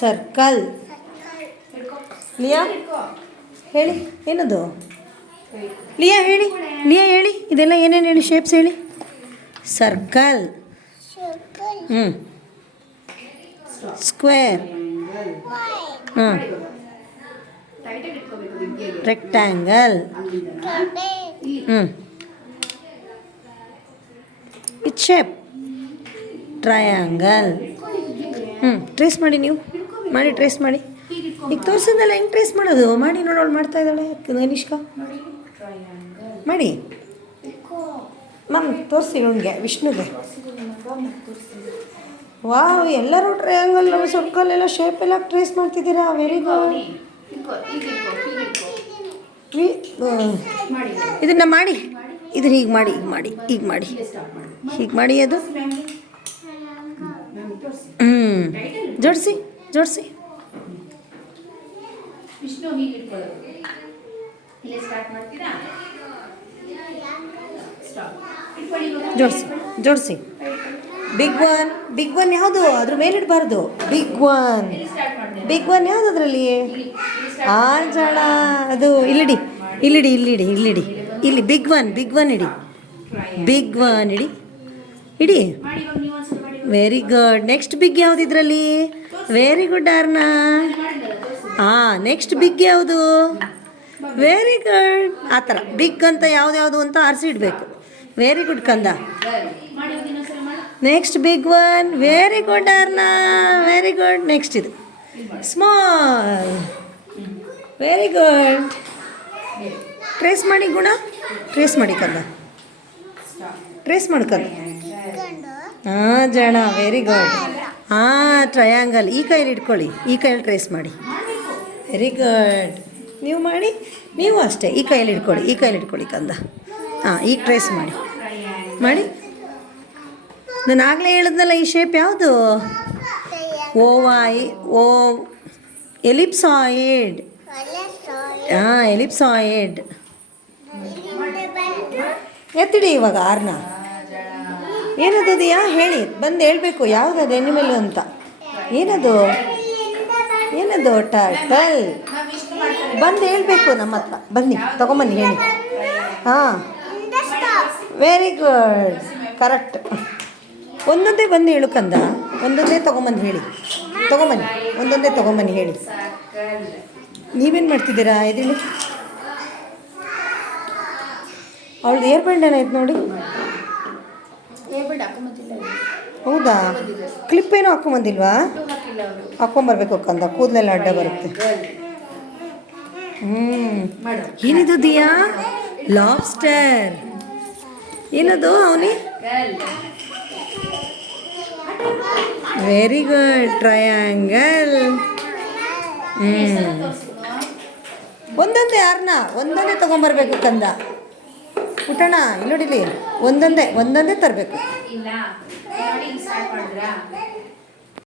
Circle. ಲಿಯಾ ಹೇಳಿ ಏನದು? ಲಿಯಾ ಹೇಳಿ ಇದೆಲ್ಲ ಏನೇನು ಹೇಳಿ, ಶೇಪ್ಸ್ ಹೇಳಿ. Circle, square, rectangle, it shape, triangle. Trace ಮಾಡಿ, ನೀವು ಮಾಡಿ, ಟ್ರೇಸ್ ಮಾಡಿ. ಈಗ ತೋರಿಸಿದ್ನಲ್ಲ, ಹೆಂಗೆ ಟ್ರೇಸ್ ಮಾಡೋದು ಮಾಡಿ ನೋಡೋಳು ಮಾಡ್ತಾ ಇದ್ದಾಳೆ ಕನಿಷ್ಕಾ. ಮಾಡಿ ಮ್ಯಾಮ್, ತೋರಿಸಿ ಇವನಿಗೆ, ವಿಷ್ಣುಗೆ. ವಾವ್, ಎಲ್ಲರೂ ಟ್ರಯಾಂಗಲ್, ಸರ್ಕಲ್ ಎಲ್ಲ ಶೇಪ್ ಎಲ್ಲ ಟ್ರೇಸ್ ಮಾಡ್ತಿದ್ದೀರಾ. Very good. ಇದನ್ನ ಮಾಡಿ, ಇದನ್ನ ಹೀಗೆ ಮಾಡಿ, ಹೀಗೆ ಮಾಡಿ ಅದು. ಜೋಡಿಸಿ ಜೋಡಿಸಿ. ಜೋಡಿಸಿ. ಬಿಗ್ ಒನ್ ಯಾವುದು? ಅದ್ರ ಮೇಲೆ ಇಡಬಾರ್ದು. ಬಿಗ್ ಒನ್ ಯಾವುದು ಅದರಲ್ಲಿ? ಆ ಜಡ ಅದು ಇಲ್ಲಿಡಿ. ಇಲ್ಲಿ ಬಿಗ್ ಒನ್ ಇಡಿ. ಇಡಿ. Very good. ನೆಕ್ಸ್ಟ್ ಬಿಗ್ ಯಾವುದು ಇದರಲ್ಲಿ? ವೆರಿ ಗುಡ್ ಅರ್ನಾ. ನೆಕ್ಸ್ಟ್ ಬಿಗ್ ಯಾವುದು? Very good. ಆ ಥರ ಬಿಗ್ ಅಂತ ಯಾವ್ದು ಅಂತ ಆರಿಸಿ ಇಡಬೇಕು. ವೆರಿ ಗುಡ್ ಕಂದ. Next big one. Very good ಅರ್ನಾ, ವೆರಿ ಗುಡ್. ನೆಕ್ಸ್ಟ್ ಇದು ಸ್ಮಾಲ್. Very good. ಟ್ರೇಸ್ ಮಾಡಿ ಗುಣ, ಟ್ರೇಸ್ ಮಾಡಿ ಕಂದ, ಟ್ರೇಸ್ ಮಾಡ್ಕಂದ. ಜಣ. Very good. ಟ್ರಯಾಂಗಲ್. ಈ ಕೈಯಲ್ಲಿ ಇಟ್ಕೊಳ್ಳಿ, ಈ ಕೈಯಲ್ಲಿ ಟ್ರೇಸ್ ಮಾಡಿ. Very good. ನೀವು ಮಾಡಿ, ನೀವು ಅಷ್ಟೇ ಈ ಕೈಯಲ್ಲಿ ಇಟ್ಕೊಳ್ಳಿ ಕಂದ. ಈಗ ಟ್ರೇಸ್ ಮಾಡಿ. ನಾನು ಆಗಲೇ ಹೇಳಿದ್ನಲ್ಲ, ಈ ಶೇಪ್ ಯಾವುದು? ಎಲಿಪ್ಸಾಯ್ಡ್. ಎಲಿಪ್ಸಾಯ್ಡ್. ಎತ್ತಿಡಿ ಇವಾಗ ಆರ್ನ. ಏನದು ದಿಯಾ? ಹೇಳಿ, ಬಂದು ಹೇಳಬೇಕು ಯಾವುದದು ಎನಿಮಲ್ ಅಂತ. ಏನದು ಟರ್ಟಲ್. ಬಂದು ಹೇಳಬೇಕು ನಮ್ಮ ಹತ್ರ. ಬನ್ನಿ, ತಗೊಂಬನ್ನಿ, ಹೇಳಿ. Very good, correct. ಒಂದೊಂದೇ ಬಂದು ಹೇಳು ಕಂದ, ಒಂದೊಂದೇ ತೊಗೊಂಬಂದು ಹೇಳಿ. ಒಂದೊಂದೇ ತೊಗೊಂಬನ್ನಿ ಹೇಳಿ. ನೀವೇನು ಮಾಡ್ತಿದ್ದೀರಾ? ಇದೇಳಿ, ಅವಳದು ಏರ್ ಬ್ಯಾಂಡ್ ಏನಾಯ್ತು ನೋಡಿ. ಹೌದಾ? ಕ್ಲಿಪ್ ಏನೋ ಹಾಕೊಂಬಂದಿಲ್ವಾ? ಹಾಕೊಂಬರ್ಬೇಕು ಕಂದ, ಕೂದಲೆಲ್ಲ ಅಡ್ಡ ಬರುತ್ತೆ. ಏನಿದು ದಿಯಾ? ಲಾಬ್ಸ್ಟರ್. ಏನದು ಅವನಿ? Very good. ಟ್ರಯಾಂಗಲ್. ಒಂದೊಂದೇ ಯಾರನ್ನ ಒಂದೊಂದೇ ತೊಗೊಂಬರ್ಬೇಕು ಕಂದ. ಪುಟ್ಟಣ ಇಲ್ಲಿ ನೋಡಿಲಿ, ಒಂದೊಂದೇ ತರಬೇಕು.